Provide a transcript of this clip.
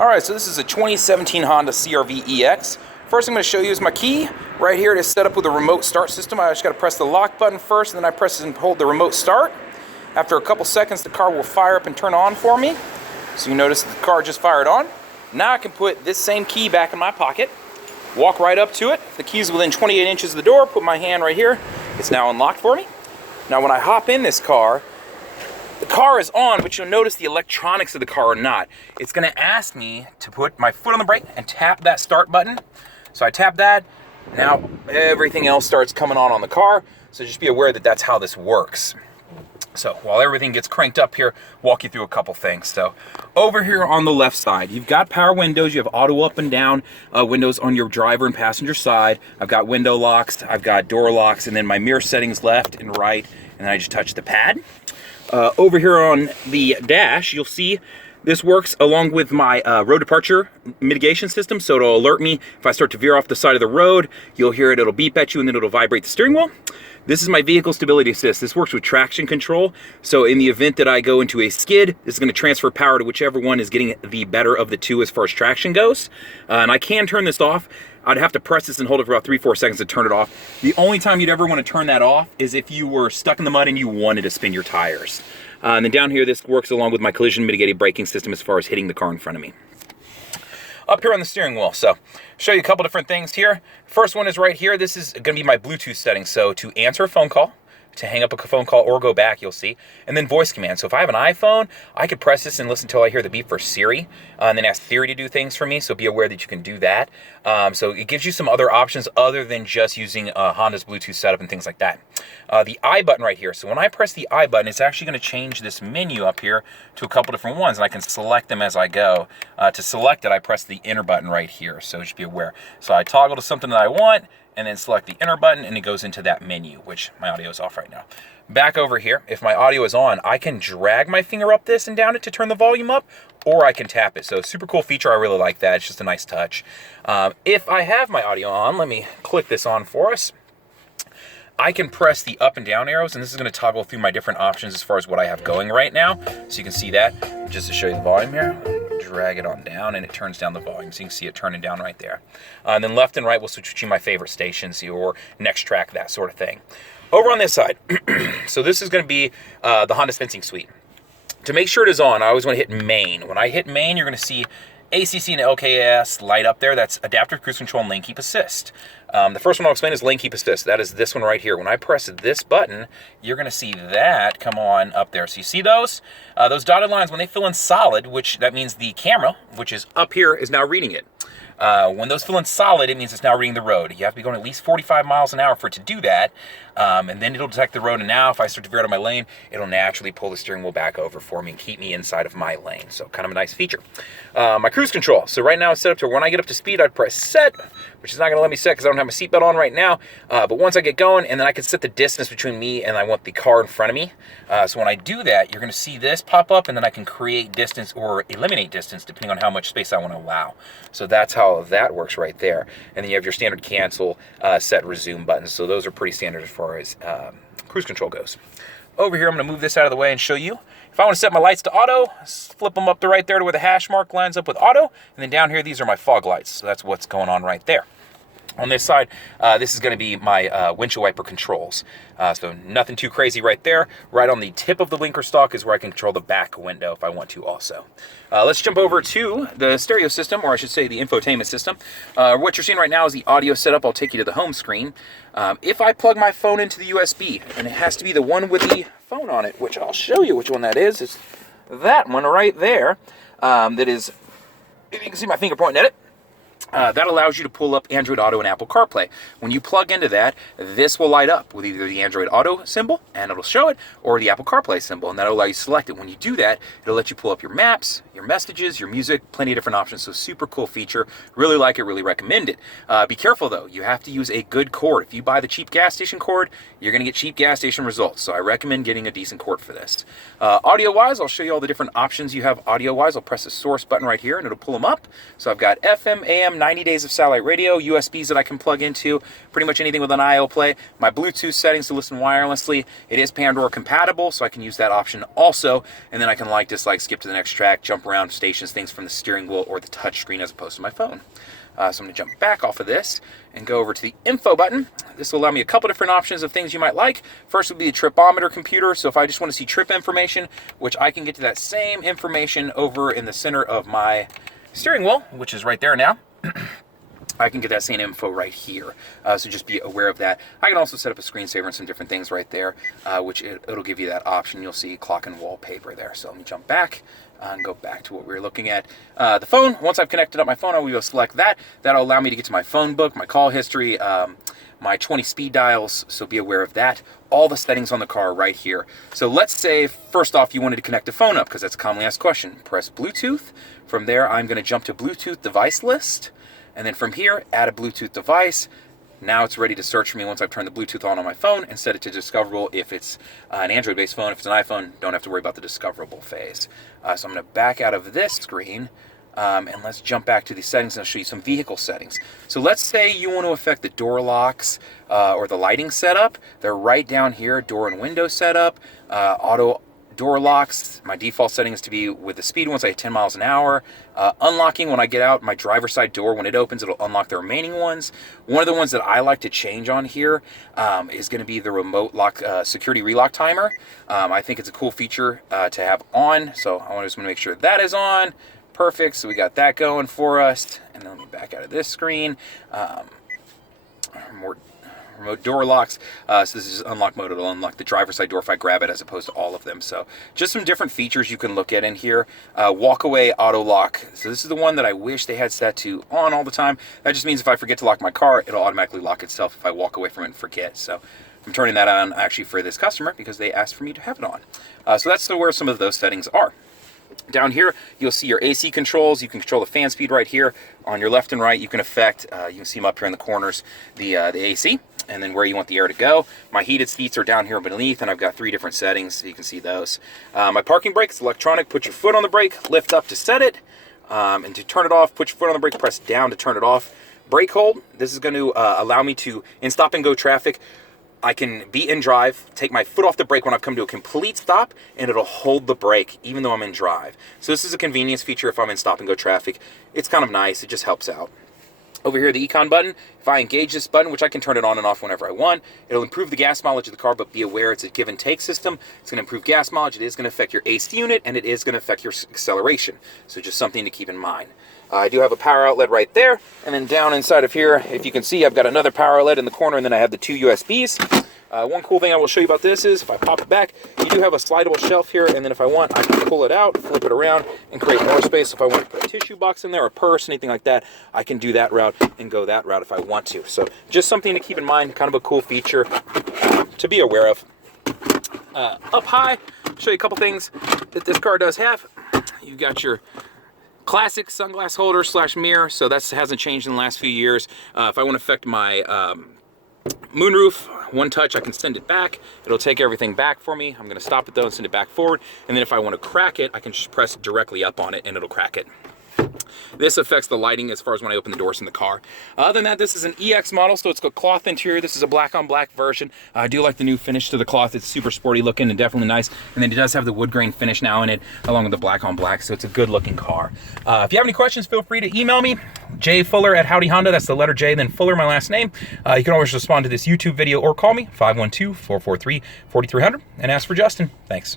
Alright, so this is a 2017 Honda CR-V EX. First I'm going to show you is my key. Right here it is set up with a remote start system. I just got to press the lock button first, and then I press and hold the remote start. After a couple seconds the car will fire up and turn on for me. So you notice the car just fired on. Now I can put this same key back in my pocket, walk right up to it. If the key's within 28 inches of the door, put my hand right here. It's now unlocked for me. Now when I hop in this car, the car is on, but you'll notice the electronics of the car are not. It's gonna ask me to put my foot on the brake and tap that start button. So I tap that, now everything else starts coming on the car. So just be aware that that's how this works. So while everything gets cranked up here, walk you through a couple things. So over here on the left side, you've got power windows. You have auto up and down windows on your driver and passenger side. I've got window locks, I've got door locks, and then my mirror settings left and right, and then I just touch the pad. Over here on the dash, you'll see this works along with my road departure mitigation system, so it'll alert me if I start to veer off the side of the road. You'll hear it, it'll beep at you, and then it'll vibrate the steering wheel. This is my vehicle stability assist. This works with traction control, so in the event that I go into a skid, this is going to transfer power to whichever one is getting the better of the two as far as traction goes. And I can turn this off. I'd have to press this and hold it for about 3-4 seconds to turn it off. The only time you'd ever want to turn that off is if you were stuck in the mud and you wanted to spin your tires. And then down here, this works along with my collision mitigated braking system as far as hitting the car in front of me. Up here on the steering wheel, so show you a couple different things here. First one is right here. This is going to be my Bluetooth settings. So to answer a phone call, to hang up a phone call or go back, you'll see, and then voice command. So if I have an iPhone, I could press this and listen until I hear the beep for Siri, and then ask Siri to do things for me. So be aware that you can do that. So it gives you some other options other than just using Honda's Bluetooth setup and things like that. The I button right here. So when I press the I button, it's actually going to change this menu up here to a couple different ones, and I can select them as I go. To select it, I press the enter button right here. So just be aware. So I toggle to something that I want, and then select the enter button, and it goes into that menu, which my audio is off right now. Back over here, if my audio is on, I can drag my finger up this and down it to turn the volume up, or I can tap it. So super cool feature, I really like that. It's just a nice touch. If I have my audio on, let me click this on for us. I can press the up and down arrows, and this is going to toggle through my different options as far as what I have going right now. So you can see that. Just to show you the volume here, drag it on down, and it turns down the volume. So you can see it turning down right there. And then left and right will switch between my favorite stations or next track, that sort of thing. Over on this side, so this is going to be the Honda Sensing Suite. To make sure it is on, I always want to hit main. When I hit main, you're going to see ACC and LKS light up there. That's adaptive cruise control and lane keep assist. The first one I'll explain is lane keep assist. That is this one right here. When I press this button, you're going to see that come on up there. So you see those? Those dotted lines, when they fill in solid, which that means the camera, which is up here, is now reading it. When those fill in solid, it means it's now reading the road. You have to be going at least 45 miles an hour for it to do that. And then it'll detect the road. And now if I start to veer out of my lane, it'll naturally pull the steering wheel back over for me and keep me inside of my lane. So kind of a nice feature. My cruise control. So right now it's set up to when I get up to speed, I'd press set, which is not going to let me set because I don't have my seatbelt on right now. But once I get going, and then I can set the distance between me and I want the car in front of me. So when I do that, you're going to see this pop up, and then I can create distance or eliminate distance depending on how much space I want to allow. So that's how that works right there. And then you have your standard cancel, set, resume buttons. So those are pretty standard as far as cruise control goes. Over here, I'm going to move this out of the way and show you. If I want to set my lights to auto, flip them up to right there to where the hash mark lines up with auto. And then down here, these are my fog lights. So that's what's going on right there. On this side, this is going to be my windshield wiper controls. So nothing too crazy right there. Right on the tip of the linker stalk is where I can control the back window if I want to also. Let's jump over to the stereo system, or I should say the infotainment system. What you're seeing right now is the audio setup. I'll take you to the home screen. If I plug my phone into the USB, and it has to be the one with the phone on it, which I'll show you which one that is. It's that one right there. That is, you can see my finger pointing at it. That allows you to pull up Android Auto and Apple Carplay. When you plug into that, this will light up with either the Android Auto symbol, and it'll show it, or the Apple Carplay symbol, and that'll allow you to select it. When you do that, it'll let you pull up your maps, your messages, your music, plenty of different options. So super cool feature. Really like it, really recommend it. Be careful though, you have to use a good cord. If you buy the cheap gas station cord, you're going to get cheap gas station results. So I recommend getting a decent cord for this. Audio-wise, I'll show you all the different options you have audio-wise. I'll press the source button right here, and it'll pull them up. So I've got FM, AM, 90 days of satellite radio, USBs that I can plug into, pretty much anything with an IO play. My Bluetooth settings to listen wirelessly. It is Pandora compatible, so I can use that option also. And then I can like, dislike, skip to the next track, jump around around stations things from the steering wheel or the touch screen as opposed to my phone. So I'm going to jump back off of this and go over to the info button. This will allow me a couple different options of things you might like. First would be the tripometer computer. So if I just want to see trip information, which I can get to that same information over in the center of my steering wheel, which is right there now. I can get that same info right here. So just be aware of that. I can also set up a screensaver and some different things right there, which it'll give you that option. You'll see clock and wallpaper there. So let me jump back and go back to what we were looking at. The phone, once I've connected up my phone, I will select that. That'll allow me to get to my phone book, my call history, my 20 speed dials, so be aware of that. All the settings on the car right here. So let's say, first off, you wanted to connect a phone up, because that's a commonly asked question. Press Bluetooth. From there, I'm going to jump to Bluetooth device list. And then from here, add a Bluetooth device. Now it's ready to search for me once I've turned the Bluetooth on my phone and set it to discoverable if it's an Android-based phone. If it's an iPhone, don't have to worry about the discoverable phase. So I'm going to back out of this screen, and let's jump back to the settings and I'll show you some vehicle settings. So let's say you want to affect the door locks or the lighting setup. They're right down here, door and window setup, auto door locks. My default setting is to be with the speed once I hit 10 miles an hour. Unlocking when I get out, my driver's side door, when it opens, it'll unlock the remaining ones. One of the ones that I like to change on here is going to be the remote lock security relock timer. I think it's a cool feature to have on, so I just want to make sure that is on. Perfect, so we got that going for us. And then let me back out of this screen. More remote door locks. So this is unlock mode. It'll unlock the driver's side door if I grab it as opposed to all of them. So just some different features you can look at in here. Walk away auto lock. So this is the one that I wish they had set to on all the time. That just means if I forget to lock my car, it'll automatically lock itself if I walk away from it and forget. So I'm turning that on actually for this customer because they asked for me to have it on. So that's where some of those settings are. Down here, you'll see your AC controls. You can control the fan speed right here. On your left and right, you can affect, you can see them up here in the corners, the AC, and then where you want the air to go. My heated seats are down here beneath, and I've got 3 different settings, so you can see those. My parking brake is electronic. Put your foot on the brake, lift up to set it, and to turn it off, put your foot on the brake, press down to turn it off. Brake hold, this is going to allow me to, in stop and go traffic, I can be in drive, take my foot off the brake when I've come to a complete stop, and it'll hold the brake even though I'm in drive. So this is a convenience feature if I'm in stop and go traffic. It's kind of nice. It just helps out. Over here, the Econ button, if I engage this button, which I can turn it on and off whenever I want, it'll improve the gas mileage of the car, but be aware it's a give and take system. It's going to improve gas mileage. It is going to affect your AC unit, and it is going to affect your acceleration. So just something to keep in mind. I do have a power outlet right there, and then down inside of here, if you can see, I've got another power outlet in the corner, and then I have the 2 USBs. One cool thing I will show you about this is if I pop it back, you do have a slidable shelf here, and then if I want, I can pull it out, flip it around, and create more space. If I want to put a tissue box in there, a purse, anything like that, I can do that route and go that route if I want to. So just something to keep in mind, kind of a cool feature to be aware of. Up high, show you a couple things that this car does have. You've got your classic sunglass holder / mirror, so that hasn't changed in the last few years. If I want to affect my moonroof, one touch, I can send it back. It'll take everything back for me. I'm going to stop it though and send it back forward. And then if I want to crack it, I can just press directly up on it and it'll crack it. This affects the lighting as far as when I open the doors in the car. Other than that, this is an EX model, so it's got cloth interior. This is a black on black version. I do like the new finish to the cloth. It's super sporty looking and definitely nice. And then it does have the wood grain finish now in it, along with the black on black, so it's a good looking car. If you have any questions, feel free to email me, jfuller@Howdy Honda. That's the letter J, then Fuller, my last name. You can always respond to this YouTube video or call me, 512-443-4300, and ask for Justin. Thanks.